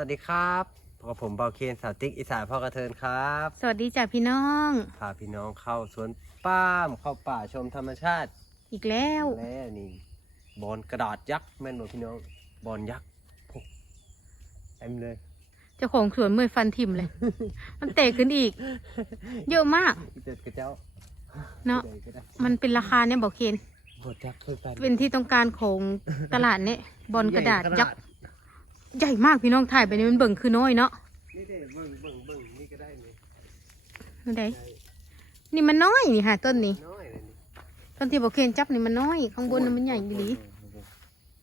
วัสดีครับพบกับผมเบาเคนสาวติ๊กอีสานพ่อกระเทินครับ สวัสดีจ้ะพี่น้อง พาพี่น้องเข้าสวนป้ามเข้าป่าชมธรรมชาติ อีกแล้วแล้วนี่บอลกระดาษยักษ์แม่นบ่พี่น้องบอลยักษ์พวกเต็มเลย เจ้าของสวนเมื่อยฟันทิ่มเลย มันเตะขึ้นอีก เยอะมากอีเด็ดกระเจ้าเนาะอีด็ดก็ได้มันเป็นราคาเนี่ยบอกเคนบอลยักษ์เคยไปเป็นที่ต้องการของตลาดเนี่ยบอลกระดาษยักษ์ ใหญ่มากพี่น้องถ่ายไปนี่มันเบิ่งคือน้อยเนาะนี่เด็เบิ่งเบิ่งเบิ่งนี่ก็ได้ไหมนั่นไดนี่มันน้อยนี่ฮะต้นนี้น้อยเลยนี่ต้นที่บอกเคนจับนี่มันน้อย ข้างบนน่ะมันใหญ่ดีหลี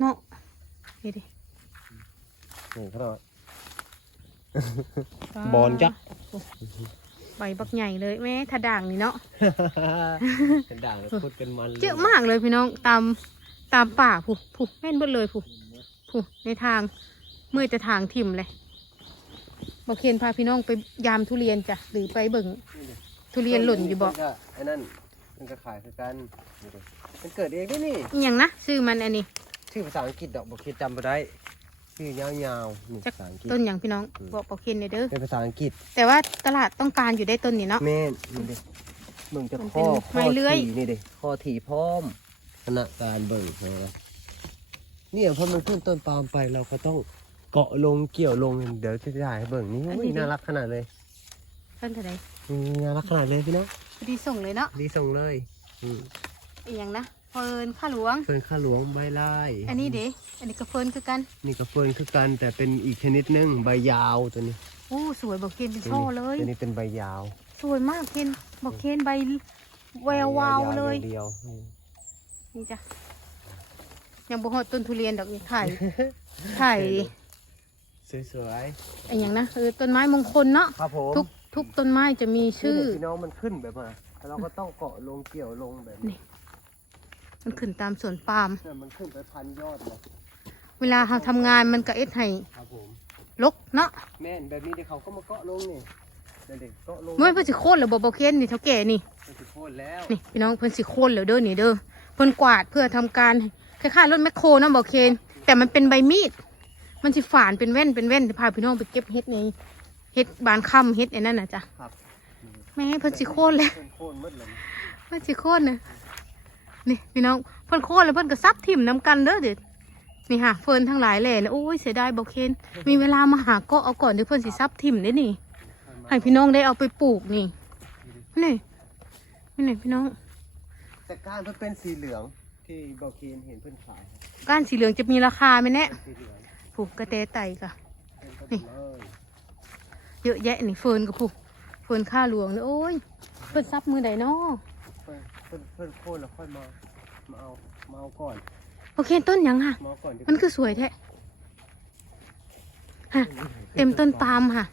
เนาะนี่ดินี่เขาเรียกว่า บอลยักษ์ใบบักใหญ่เลยแม่ถ้าด่างนี่เนาะ เป็นด่างแล้วพูดกันมันลยเยอะมากเลยพี่น้องตามตามป่าผู้ผู้แม่นเบิดเลยผู้ผู้ในทาง เมื่อจะทางทิมเลยบอกเคนพาพี่น้องไปยามทุเรียนจ้ะหรือไปเบิ่งทุเรียนหล่นอยู่บอกก็ไอ้นั่นมันก็ขายคือกันนี่ดิมันเกิดเองด้วยนี่อหย่างนะชื่อมันอันนี้ชื่อภาษาอังกฤษดอกบอกคิดจำไม่ได้ชื่อยาวๆนี่จักภาษาอังกฤษต้นอย่างพี่น้องอืมบอกบอกเคนเด้อเป็นภาษาอังกฤษ แต่ว่าตลาดต้องการอยู่ได้ต้นนี้เนาะแม่นนี่ดิเบิ่งจะมันเป็ข้นอไม้ข้อเลื้อยถี่นี่ดิข้อถี่พร้อมคณะการเบิ่งเห็นไหมเนี่ยพอมันขึ้นต้นปาล์มไปเราก็ต้อง เกาะลงเกี่ยวลงเดี๋ยวจะถ่ายให้เบิ่งนี่อุ้ยน่ารักขนาดเลยต้นเท่าไหร่อืมน่ารักขนาดเลยพี่น้องดีส่งเลยเนาะดีส่งเลยอืมอหย่างนะเฟิร์นข้าหลวง เฟิร์นข้าหลวงใบลายอันนี้เด้อันนี้ก็เฟิร์นคือกันนี่ก็เฟิร์นคือกันแต่เป็นอีกชนิดหนึงใบยาวตัวนี้โอ้สวยบอกเคนเป็นช่อเลย ตัวนี้เป็นใบยาวสวยมากเคนบอกเคนใบแวววาวเลยเดียวอืมนี่จ้ะยังบ่ฮอดต้นทุเรียนดอกนี่ถ่ายถ่าย สวยไอ้หยังนะคือต้นไม้มงคลเนาะๆ ครับผมทุกทุกต้นไม้จะมีชื่อ นี่พี่น้องมันขึ้นแบบมาเราก็ต้องเกาะลงเกี่ยวลงแบบนี่มันขึ้นตามสวนปาล์มเนี่ยมันขึ้นไปพันยอดเลยเวลาเราทำงานมันก็เอ็ดให้ครับผม ลกเนาะแม่นแบบนี้เด็กเขาก็มาเกาะลงนี่เด็กๆเกาะลงเมื่อเพิ่นสิโค่นหรือบ่บ่เคนนี่เท่าแก่นี่ มันสิโค่นแล้วนี่พี่น้องเพิ่นสิโค่นแล้วเด้อนี่เด้อเพิ่นกวาดเพื่อทำการคล้ายๆรถแมคโครเนาะบ่เคนแต่มันเป็นใบมีด มันสิฝานเป็นแว่นเป็นแว่นพาพี่น้องไปเก็บเฮ็ดในเฮ็ดบานค่ำเฮ็ดไอ้นั่นน่ะจ้ะครับแม่เพิ่นสิโค่นแล้วเพิ่นโค่นหมดเลยว่าสิโค่นนะนี่พี่น้องเพิ่นโค่นแล้วเพิ่นก็ซับถิ่มน้ำกันเด้อเด็ดนี่ค่ะเฟิร์นทั้งหลายแหล่นะโอ้ยเสียดายบอกเคนมีเวลามาหาก็เอาก่อนเดี๋ยวเพิ่นสิซับถิ่มได้นี่ให้พี่น้องได้เอาไปปลูกนี่นี่นี่นี่พี่น้องแต่ก้านมันเป็นสีเหลืองที่บอกคีนเห็นเพื่อนขายก้านสีเหลืองจะมีราคาไหมเนี่ยสีเหลือง ผูกกระเตไตกะเป็นต้นนี่เยเยอะแยะนี่เฟิร์นกับผูกเฟิร์นค่าหลวงนี่โอ้ยเพิ่นซับมือใดนาะเพิ่นเพิ่นเฟินโค่นแล้วค่อยมามาเอามาเอาก่อนโอเคต้นยังค่ะ มันคือสวยแท้ฮะเต็มต้นปาล์มค่ะ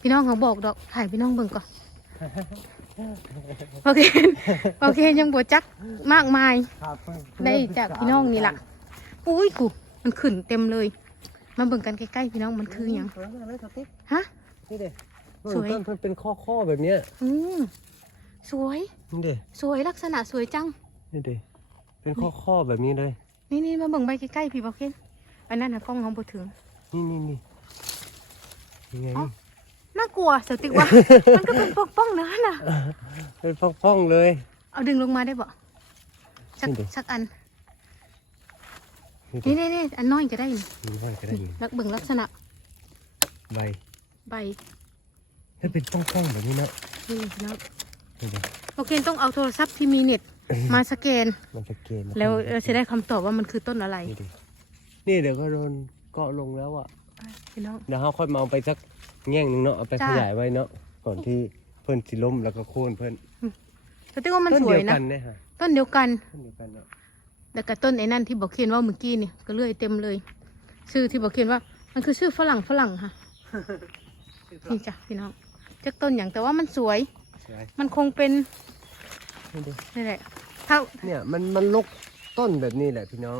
พี่น้องเขาบอกดอกถ่ายพี่น้องเบิ่งก่อนโอเคโอเคยังบวจักมากมายได้จากพี่น้องนี่ล่ะอุ้ยกูมันขึ้นเต็มเลย มาเบิ่งกันใกล้ๆพี่น้องมันคือหยังสวยมากเลยสติ๊กฮะนี่เด็สวยต้นมันเป็นข้อข้อๆแบบเนี้ยอืมสวยนี่เด็สวยลักษณะสวยจังนี่เด็เป็นข้อข้อๆแบบนี้เลย นี่นี่มาเบิ่งใบใกล้ๆพี่บอกเคนอันนั้นนะกล้องเขาบ่ถึง นี่นี่นี่ยังไงอ๋อน่ากลัวสติกว่ามันก็เป็นปกป้องๆนะน่ะเป็นพ่องๆเลย เอาดึงลงมาได้บ่สักนี่ดิสักอัน นี่นี่นี่นี่อันน้อยก็ได้นี่นี่ว่าก็ได้นี่ลักเบิ่งลักษณะ ใบ ใบถ้าเป็นพ่องๆแบบนี้นะนี่พี่น้องนี่เด็โอเคต้องเอาโทรศัพท์ที่มีเน็ตมาสแกนมันจะเกณฑ์แล้วเราจะได้คำตอบว่ามันคือต้นอะไร นี่ดินี่เดี๋ยวก็โดนเกาะลงแล้วอะพี่น้องเดี๋ยวเขาค่อยมาเอาไปสักแง่งหนึ่งเนาะเอาไปจ้าขยายไว้เนาะก่อนที่เพิ่นสิล้มแล้วก็โค่นเพิ่นสติกว่ามันต้นสวเดียยวนะกันเนี่ยฮะต้นเดียวกันต้นเดียวกันเนาะ แต่กับต้นไอ้นั่นที่บอกเขียนว่าเมื่อกี้นี่ก็เลื่อยเต็มเลย ชื่อที่บอกเขียนว่า มันคือชื่อฝรั่งฝรั่งค่ะนี่จ้ะพี่น้องจากต้นอย่างแต่ว่ามันสวยใช่มันคงเป็นนี่ดินี่แหละถ้า เนี่ยมันมันลกต้นแบบนี้แหละพี่น้อง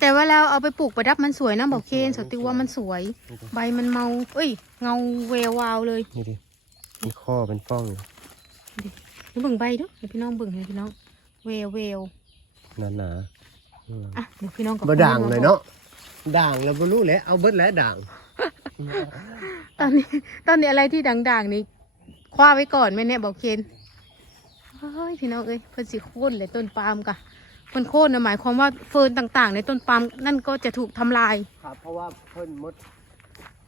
แต่เวลาเอาไปปลูกประดับมันสวยนะบอกเคนสสวยติกว่ามันสวย นี่ดิใบมันเมา เอ้ย เงาแวววาวเลยนี่ดิมีข้อเป็นฟ้องเลยนี่เบิ่งใบดูให้พี่น้องเบิ่งให้พี่น้องแววแวว หนาๆอืมอะเดี๋ยวพี่น้องกับบ่ด่างเลยเนาะด่างเราบ่รู้แหล้วเอาเบิดแล้วด่างตอนนี้ตอนนี้อะไรที่ดังๆนี่คว้าไว้ก่อนแม่เนี่ยบอกเคนเฮ้ยพี่น้องเอ้ยเพิ่นสิโค่นเลยต้นปาล์มกะเพิ่นโค่นนะหมายความว่าเฟิร์นต่างๆ ในต้นปาล์มนั่นก็จะถูกทำลายครับเพราะว่าเพิ่นมด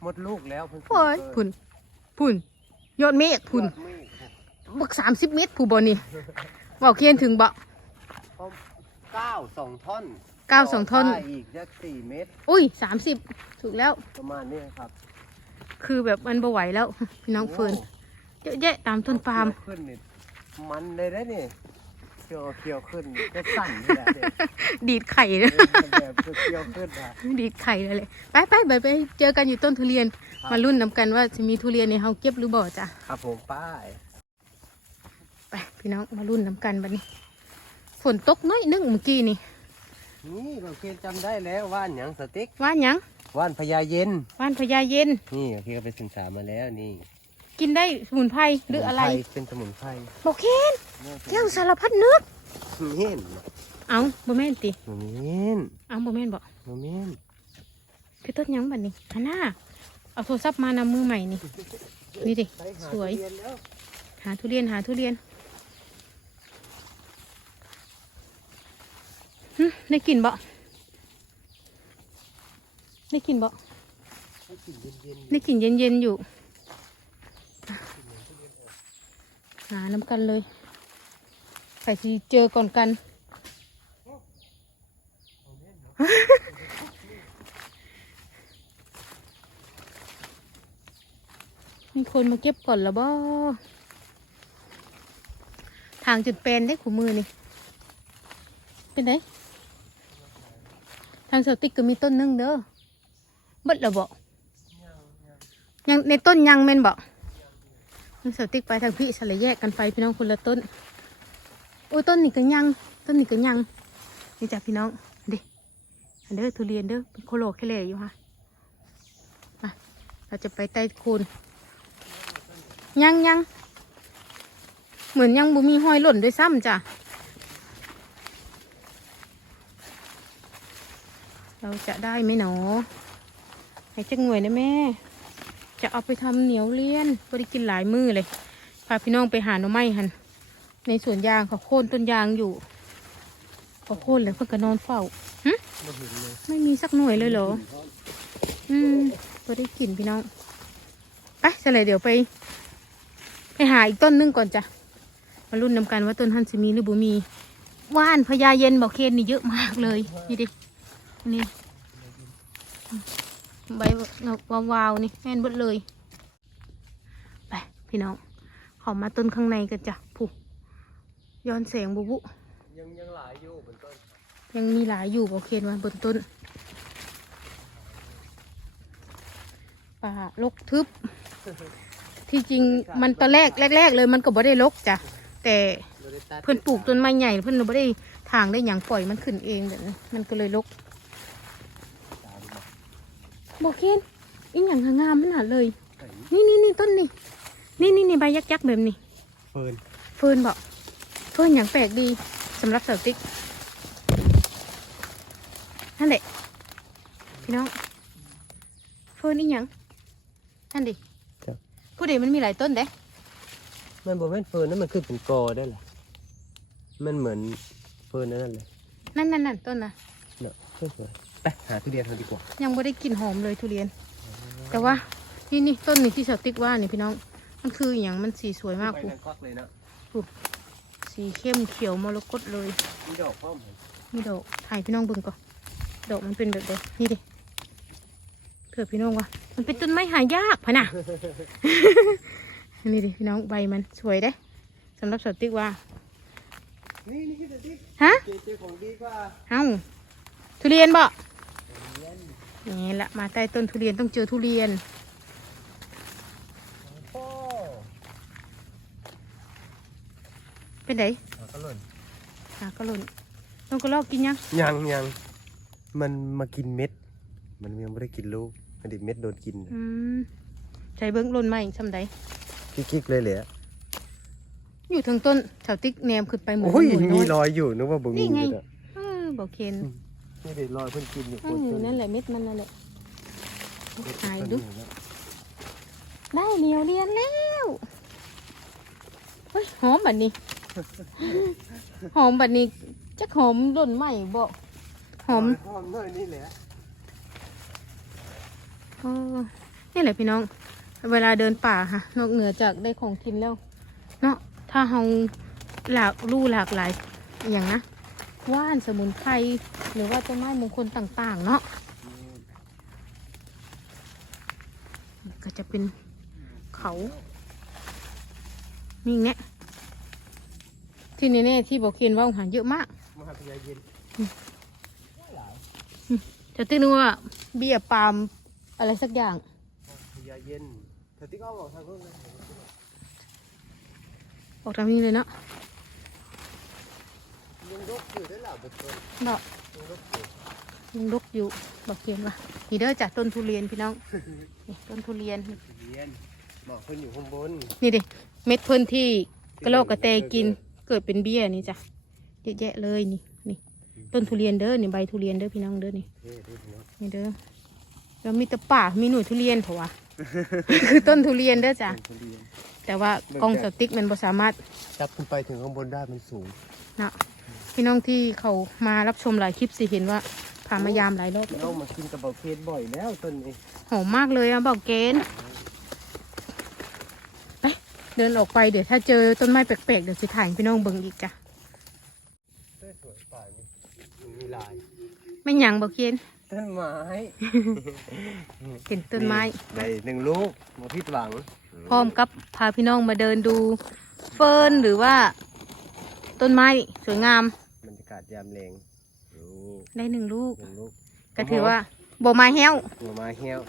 มดลูกแล้วเพิ่นโอ้ยพุ่นพุ่นยอดเมฆพุ่นยอดเมฆครับบักสามสิบเมตรผู้บอนี่บอกเคียนถึงบ่เพราะ เก้าสองท่อนเก้าสองท่อน ต่อีกจะสี่เมตรอุ้ยสามสิบถูกแล้ว ประมาณนี้ครับคือแบบมันบ่ไหวแล้วพี่น้องเฟิร์นเยอะแยะตามต้นปาล์ม เขียวขึ้นนี่มันเลยนะนี่เขียวเขียวขึ้นก็สั่นนี่แหละเนี่ยดีดไข่เลยแบบเขียวขึ้นอะดีดไข่เลยเลยไปไปไปไปเจอกันอยู่ต้นทุเรียนครับมารุ่นนำกันว่าจะมีทุเรียนในเฮาเก็บหรือบ่จ้ะ ครับผมป้าย ไปพี่น้องมารุ่นนำกันบัดนี้ ฝนตกน้อยนึงเมื่อกี้นี่นี่เราเคยจำได้แล้วว่านหยังสติ๊กว่านหยังว่านพญาเย็นว่านพญาเย็น นี่โอเคก็ไปศึกษามาแล้วนี่ กินได้สมุนไพรหรืออะไรสมุนพเป็นสมุนไพรบอกเคนแก้วสารพัดนึกเม่นเอาบ่แม่นติโมเมนเอาบ่แม่นบ่โมเมนคือต้นหยังบัดนี้ฮันน่าเอาโทรศัพท์มานำมือใหม่นี่นี่ดิไปหาสวยทุเรีนแล้วหาทุเรียนหาทุเรียน ได้กลินบ่ได้กลินบ่ให้กลิ่นเย็นได้กลินเย็นๆอยู่หาน้ำกันเลยใครที่เจอก่อนกันมีคนมาเก็บก่อนแล้วบ่ทางจุดเป็นได้ขูมือนี่ เป็นไงทางเสาติ๊กก็มีต้นนึงเด้อเบิดแล้วบ่ยังในต้นยังแม่นบ่ทางเสาติ๊กไปทางพี่สละแยกกันไปพี่น้องคนละต้นโอ้ยต้นนี้ก็ยัง ต้นนี้ก็ยังนี่จ้ะพี่น้องเด้อันเด้อทุเรียนเด้อเป็นโคโลแคเล่อยู่ฮะมาเราจะไปใต้โคนยังยังเหมือนยังบ่มีห้อยหล่นด้วยซ้ำจ้ะ เราจะได้ไหมหนอให้จักหน่วยนะแม่ จะเอาไปทำเหนียวเลี้ยนก็ได้กินหลายมือเลย พาพี่น้องไปหาหน่อไม้หัน ในสวนยางเขาโค่นต้นยางอยู่เขาโค่นแล้วเพื่อนก็นอนเฝ้าหึมไม่มีสักหน่วยเลยเหรอ อืมก็ได้กลิ่นพี่น้อง ไปเสร็จเลยเดี๋ยวไป ไปหาอีกต้นนึงก่อนจ้ะ มารุ่นนำกันว่าต้นฮันสิมีหรือบุมี ว่านพญาเย็นบอกเคนนี่เยอะมากเลย นี่ดิ นี่ใบวาวๆนี่แม่นเบดเลย ไป พี่น้องเขามาต้นข้างในกันจ้ะผูกย้อนแสงบุบุยังยังหลายอยู่บนต้น ยังมีหลายอยู่บอกเคนว่าบนต้นป่าลกทึบ ที่จริงมันตอนแรกแรก ๆ เลยมันก็บ่ได้ลกจ้ะแต่เราได้ตัดเพื่อนปลูกต้นไม้ใหญ่เพื่อนบ่ได้ทางได้อย่างปล่อยมันขึ้นเองแบบนี้มันก็เลยลกตามมา บอกเคนอีหยังงามขนาดเลยใส่นี่นี่นี่ต้นนี่ นี่นี่นี่ใบยักยักๆแบบนี้เฟิร์นเฟิร์นบอกเฟิร์นอย่างแปลกดีสำหรับสาวติ๊กนั่นแหละพี่น้องเฟิร์นอีหยังนั่นดิผู้ใดมันมีหลายต้นเด้มันบอกว่าเฟิร์นนั่นมันขึ้นเป็นกอได้เหรอมันเหมือนเฟิร์นนั่นแหละนั่นนั่นนั่นต้นนะเนาะสวยๆ ไปหาทุเรียนกันดีกว่ายังไม่ได้กลิ่นหอมเลยทุเรียน แต่ว่านี่นี่ต้นนี้ที่สาวติ๊กว่านี่พี่น้อง มันคืออหย่างมันสีสวยมากไปคูแบงคอกเลยนะสีเข้มเขียวมรกตเลย มีดอกพร้อมเห็นนี่ดอกถ่ายพี่น้องเบิ่งก่อนดอกมันเป็นแบบเดียวนี่ดิเผื่อพี่น้องว่า มันเป็นต้นไม้หายากพะน่ะนี่ดิพี่น้องใบมันสวยเด้สำหรับสาวติ๊กว่านี่นี่คือติ๊กฮะเจเจของดีกว่าเอ้าทุเรียนบ่ นี่ละมาใต้ต้นทุเรียนต้องเจอทุเรียนโอ้เป็นไดเอาก็หล่นหากระหล่นต้องกระลอกกินยังยังยังมันมากินเม็ด มันยังไม่ได้กินลูกอันนี้เม็ดโดนกินอืมใช้เบิ้งหล่นไหมซำใดกิ๊กๆเลยเหลยอยู่ทางต้นสาวติ๊กแนมขึ้นไปหมุนโอ้ยหมุนมีน้อยรอยอยู่นึกว่าบ่มีนี่ไงอยู่อะเออบอกเคนอืม นี่เด็ดลอยเพิ่นกินอยู่อืมนั่นแหละเม็ดมันนั่นแหละหายดู ได้เหนียวเรียนแล้วเฮ้ยหอมแบบนี้ หอมแบบนี้จักหอมด้นใหม่บ่หอมหอมหน่อยนี่แหละเออนี่แหละพี่น้อง เวลาเดินป่าค่ะ นอกเหนือจากได้ของกินแล้ว เนาะถ้าเราหลากรู้หลากหลายอหย่างนะ ว่านสมุนไพรหรือว่าต้นไม้มงคลต่างๆ เนาะก็จะเป็นเขานี่เนี่ยที่แน่ๆที่บอกเคียนว่าหาเยอะมากมหาพยาเย็นจะตึกนึกว่าเบี้ยปาล์มอะไรสักอย่างพยาเย็นเธอที่เขาบอกทางนู้นเลยออกทางนี้เลยเนาะ ยังรกอยู่ได้หล่ะบุตร เนาะยังรกอยู่ยังลุกอยู่บอกเขียนว่านี่เด้อจากต้นทุเรียนพี่น้องนี่ต้นทุเรียน เรียนหมอกเพิ่นอยู่ข้างบนนี่ดิเม็ดเพิ่นที่กระโลกกระแตกินเกิดเป็นเบี้ยนี่จ้ะเยอะแยะเลยนี่นี่ต้นทุเรียนเด้อนี่ใบทุเรียนเด้อพี่น้องเด้อนี่เท่ดีเนาะนี่เด้อแล้วมีแต่ป่ามีหน่วยทุเรียนเถอะวะ คือต้นทุเรียนเด้อจ้ะเป็นทุเรียนแต่ว่ากล้องสติ๊กมันบ่สามารถจับขึ้นไปถึงข้างบนได้มันสูง เนาะ พี่น้องที่เขามารับชมหลายคลิปสิเห็นว่าพามายามหลายรอบน้องมากินกับเบาเคสบ่อยแล้วต้นนี้หอมมากเลยอะบอกเกณฑ์ไปเดินออกไปเดี๋ยวถ้าเจอต้นไม้แปลกๆเดี๋ยวสิถ่ายให้พี่น้องเบิ่งอีกจ้ะสวยสวยป่านี่มันมีลายไม่หยังบอกเกณฑ์ต้นไม้เห็นต้นไม้ในหนึ่งลูกหมาพิดหวังพร้อมกับพาพี่น้องมาเดินดูเฟิร์นหรือว่า ต้นไม้สวยงาม บรรยากาศยามแรงนี่ได้หนึ่งลูก หนึ่งลูกก็ถือว่าบ่มาแห้วหัวมาเหี้ยว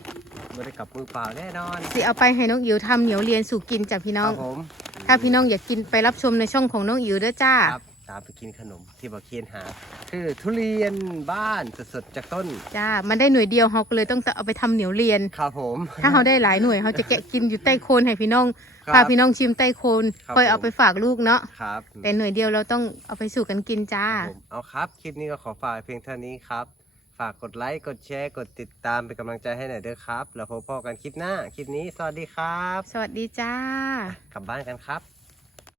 ไม่ได้กลับมือเปล่าแน่นอนสิเอาไปให้น้องอิ๋วทำเหนียวเรียนสู่กินจากพี่น้องครับผม ถ้าพี่น้องอยากกินไปรับชมในช่องของน้องอิ๋วเด้อจ้า ครับ ตามไปกินขนมที่บอกเคียนหา คือทุเรียนบ้านสดๆจากต้น จ้า มันได้หน่วยเดียวเราก็เลยต้องเอาไปทำเหนียวเรียน ครับผม ถ้าเขาได้หลายหน่วยเขาจะแกะกินอยู่ใต้โคนให้พี่น้องครับพาพี่น้องชิมใต้โคนครับ ค่อยเอาผมไปฝากลูกเนาะครับแต่หน่วยเดียวเราต้องเอาไปสู่กันกินจ้าครับผมเอาครับ คลิปนี้ก็ขอฝากเพียงเท่านี้ครับ ฝากกดไลค์ กดแชร์ กดติดตามเป็นกำลังใจให้หน่อยเด้อครับ แล้วพบกันคลิปหน้า คลิปนี้สวัสดีครับ สวัสดีจ้า กลับบ้านกันครับ